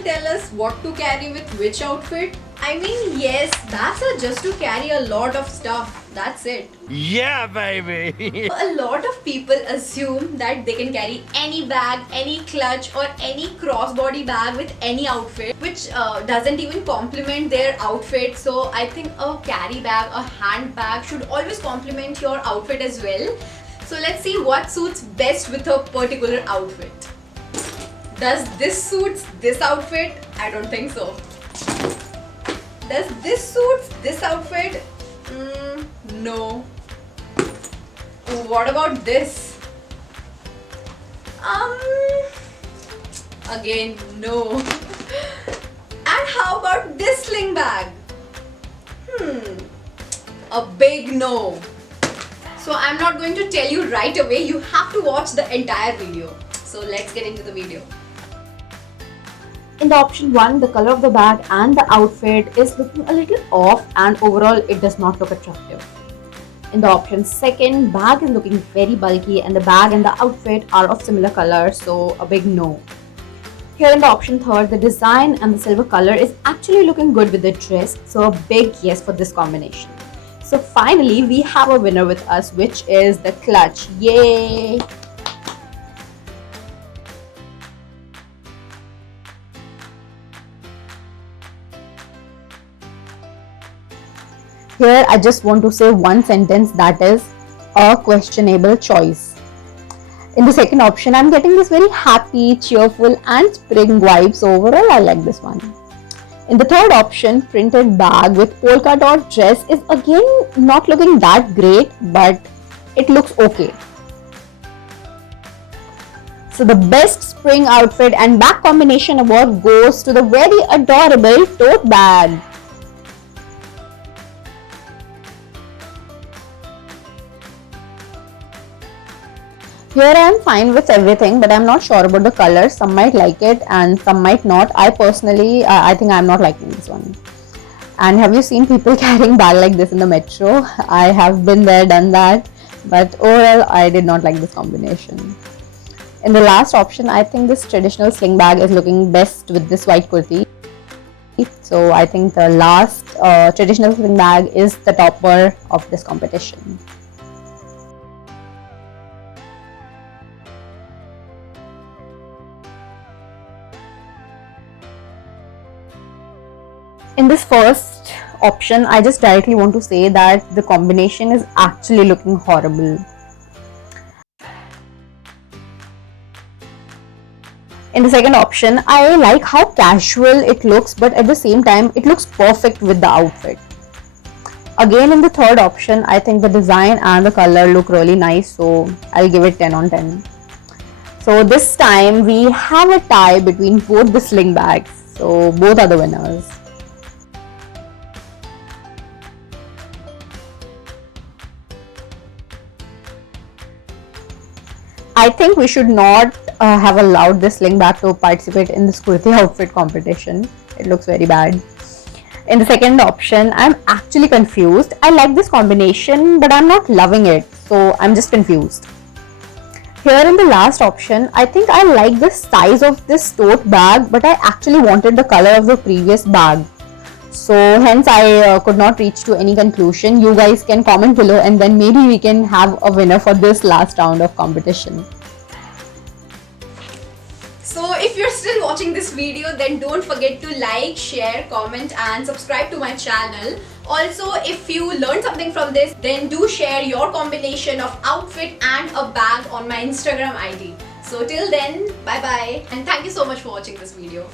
will tell us what to carry with which outfit. I mean, yes, bags are just to carry a lot of stuff. That's it. Yeah, baby. A lot of people assume that they can carry any bag, any clutch or any crossbody bag with any outfit, which doesn't even complement their outfit. So I think a carry bag, a handbag should always complement your outfit as well. So let's see what suits best with a particular outfit. Does this suits this outfit? I don't think so. Does this suits this outfit? No. What about this? Again, no. And how about this sling bag? A big no. So I'm not going to tell you right away. You have to watch the entire video. So let's get into the video. In the option 1, the color of the bag and the outfit is looking a little off and overall it does not look attractive. In the option 2, bag is looking very bulky and the bag and the outfit are of similar color, so a big no. Here in the option 3, the design and the silver color is actually looking good with the dress, so a big yes for this combination. So finally we have a winner with us, which is the clutch. Yay! Here I just want to say one sentence, that is a questionable choice. In the second option, I'm getting this very happy, cheerful and spring vibe, so overall I like this one. In the third option, printed bag with polka dot dress is again not looking that great, but it looks okay. So the best spring outfit and bag combination award goes to the very adorable tote bag. Here I am fine with everything, but I'm not sure about the color. Some might like it and some might not. I personally, I think I'm not liking this one. And have you seen people carrying bag like this in the metro? I have been there, done that, but overall I did not like this combination. In the last option, I think this traditional sling bag is looking best with this white kurti. So I think the last traditional sling bag is the topper of this competition. In this first option, I just directly want to say that the combination is actually looking horrible. In the second option, I like how casual it looks, but at the same time, it looks perfect with the outfit. Again, in the third option, I think the design and the color look really nice, so I'll give it 10 on 10. So this time, we have a tie between both the sling bags, so both are the winners. I think we should not have allowed this sling bag to participate in this kurti outfit competition. It looks very bad. In the second option, I'm actually confused. I like this combination, but I'm not loving it, so I'm just confused. Here in the last option, I think I like the size of this tote bag, but I actually wanted the color of the previous bag. So hence I could not reach to any conclusion. You guys can comment below and then maybe we can have a winner for this last round of competition. So if you're still watching this video, then don't forget to like, share, comment and subscribe to my channel. Also, if you learned something from this, then do share your combination of outfit and a bag on my Instagram ID. So till then, bye bye and thank you so much for watching this video.